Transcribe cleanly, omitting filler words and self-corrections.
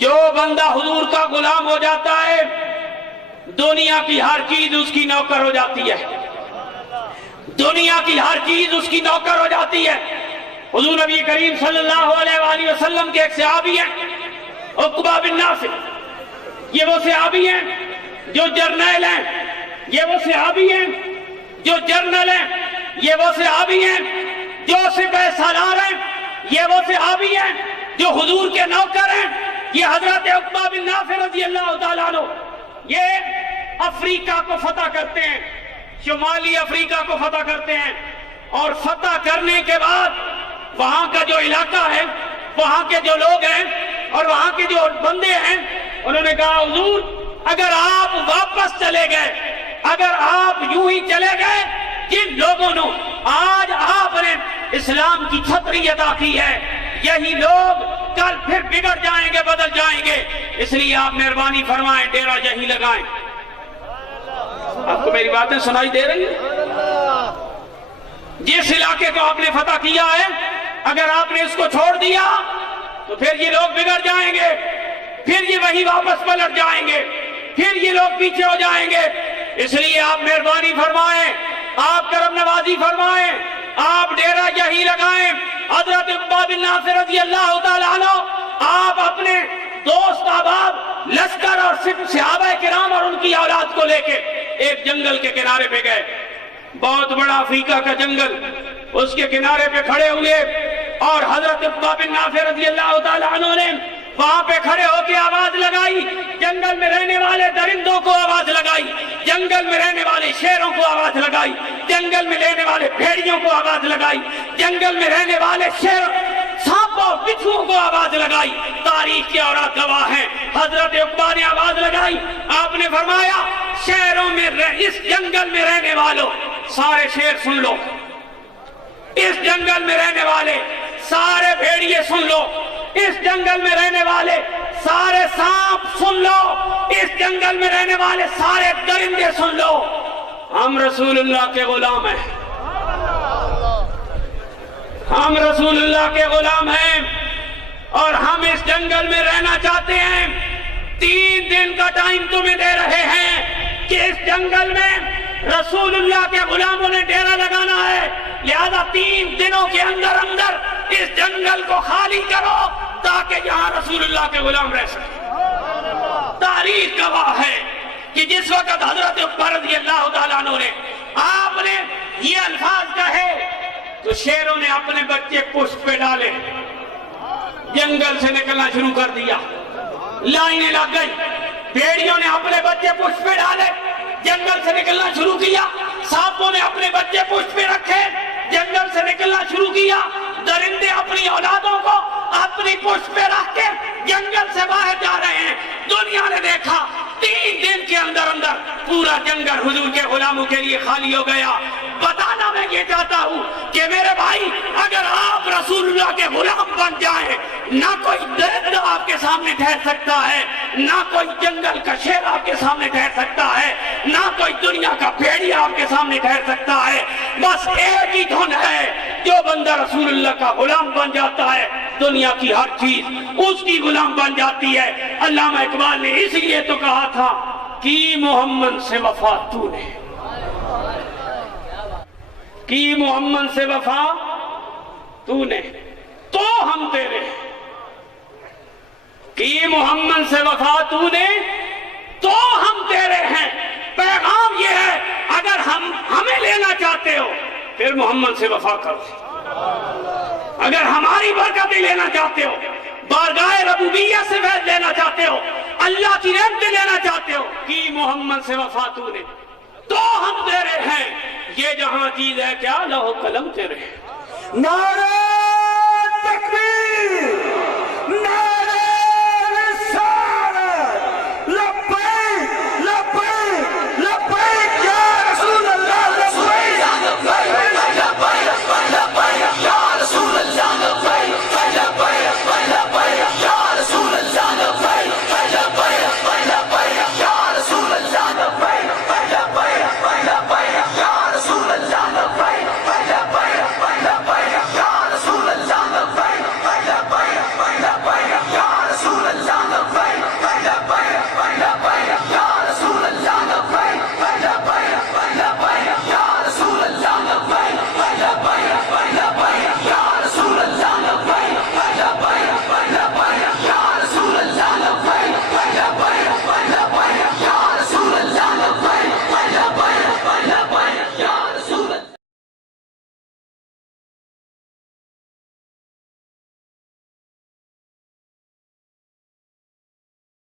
جو بندہ حضور کا غلام ہو جاتا ہے دنیا کی ہر چیز اس کی نوکر ہو جاتی ہے، دنیا کی ہر چیز اس کی نوکر ہو جاتی ہے۔ حضور نبی کریم صلی اللہ علیہ وآلہ وسلم کے ایک صحابی ہیں عقبہ بن نافع، یہ وہ صحابی ہیں جو جرنیل ہیں، یہ وہ صحابی ہیں جو جرنل ہیں، یہ وہ صحابی ہیں جو سپہ سالار ہیں، یہ وہ صحابی ہیں جو حضور کے نوکر ہیں۔ یہ حضرت عقبہ بن نافع رضی اللہ تعالیٰ عنہ یہ افریقہ کو فتح کرتے ہیں، شمالی افریقہ کو فتح کرتے ہیں، اور فتح کرنے کے بعد وہاں کا جو علاقہ ہے، وہاں کے جو لوگ ہیں اور وہاں کے جو بندے ہیں، انہوں نے کہا حضور اگر آپ واپس چلے گئے، اگر آپ یوں ہی چلے گئے، جن لوگوں نے آج آپ نے اسلام کی چھتری عطا کی ہے یہی لوگ کل پھر بگڑ جائیں گے، بدل جائیں گے، اس لیے آپ مہربانی فرمائیں ڈیرہ یہیں لگائیں۔ آپ کو میری باتیں سنائی دے رہی ہیں؟ جس علاقے کو آپ نے فتح کیا ہے اگر آپ نے اس کو چھوڑ دیا تو پھر یہ لوگ بگڑ جائیں گے، پھر یہ وہی واپس پلٹ جائیں گے، پھر یہ لوگ پیچھے ہو جائیں گے، اس لیے آپ مہربانی فرمائیں، آپ کرم نوازی فرمائیں، آپ ڈیرہ یہی لگائیں۔ حضرت عقبہ بن نافع رضی اللہ تعالیٰ عنہ آپ اپنے دوست احباب لشکر اور صحابہ کرام اور ان کی اولاد کو لے کے ایک جنگل کے کنارے پہ گئے، بہت بڑا افریقہ کا جنگل، اس کے کنارے پہ کھڑے ہوئے اور حضرت عقبہ بن نافع رضی اللہ تعالیٰ عنہ نے وہاں پہ کھڑے ہو کے آواز لگائی، جنگل میں رہنے والے درندوں کو آواز لگائی، جنگل میں رہنے والے شیروں کو آواز لگائی، جنگل میں رہنے والے بھیڑیوں کو آواز لگائی، جنگل میں رہنے والے سانپوں بچھوؤں کو آواز لگائی۔ تاریخ کے اورات گواہ ہیں، حضرت عقبہ نے آواز لگائی، آپ نے فرمایا شہروں میں اس جنگل میں رہنے والوں سارے شیر سن لو، اس جنگل میں رہنے والے سارے بھیڑیے سن لو، اس جنگل میں رہنے والے سارے سانپ سن لو، اس جنگل میں رہنے والے سارے درندے سن لو، ہم رسول اللہ کے غلام ہیں، ہم رسول اللہ کے غلام ہیں اور ہم اس جنگل میں رہنا چاہتے ہیں۔ 3 دن کا ٹائم تمہیں دے رہے ہیں کہ اس جنگل میں رسول اللہ کے غلاموں نے ڈیرہ لگانا ہے، لہذا 3 دنوں کے اندر اندر اس جنگل کو خالی کرو تاکہ یہاں رسول اللہ کے غلام رہ سکیں۔ تاریخ گواہ ہے کہ جس وقت حضرت عقبہ رضی اللہ تعالیٰ عنہ نے آپ نے یہ الفاظ کہے تو شیروں نے اپنے بچے پشت پہ ڈالے، جنگل سے نکلنا شروع کر دیا، لائنیں لگ گئی، بھیڑیوں نے اپنے بچے پشت پہ ڈالے، جنگل سے نکلنا شروع کیا، سانپوں نے اپنے بچے پشت پہ رکھے، جنگل سے نکلنا شروع کیا، درندے اپنی اولادوں کو اپنی پشت پہ رکھ کے جنگل سے باہر جا رہے ہیں۔ دنیا نے دیکھا 3 دن کے اندر اندر پورا جنگل حضور کے غلاموں کے لیے خالی ہو گیا۔ بتانا میں یہ چاہتا ہوں کہ میرے بھائی اگر آپ رسول اللہ کے غلام بن جائیں، نہ کوئی درندہ آپ کے سامنے ٹھہر سکتا ہے، نہ کوئی جنگل کا شیر آپ کے سامنے ٹھہر سکتا ہے، نہ کوئی دنیا کا بھیڑیا آپ کے سامنے ٹھہر سکتا ہے۔ بس ایک ہی دھن ہے، جو بندہ رسول اللہ کا غلام بن جاتا ہے دنیا کی ہر چیز اس کی غلام بن جاتی ہے۔ علامہ اقبال نے اس لیے تو کہا تھا کہ محمد سے وفا تو نے، کی محمد سے وفا تو نے تو ہم تیرے، کی محمد سے وفا تو نے تو ہم تیرے ہیں۔ پیغام یہ ہے اگر ہمیں لینا چاہتے ہو پھر محمد سے وفا کرو، اگر ہماری برکتیں لینا چاہتے ہو، بارگاہ ربوبیت سے فیض لینا چاہتے ہو، اللہ کی نعمتیں لینا چاہتے ہو، کی محمد سے وفا تو نے تو ہم تیرے ہیں۔ یہ جہاں چیز ہے کیا لوح قلم تیرے ہیں۔ نعرہ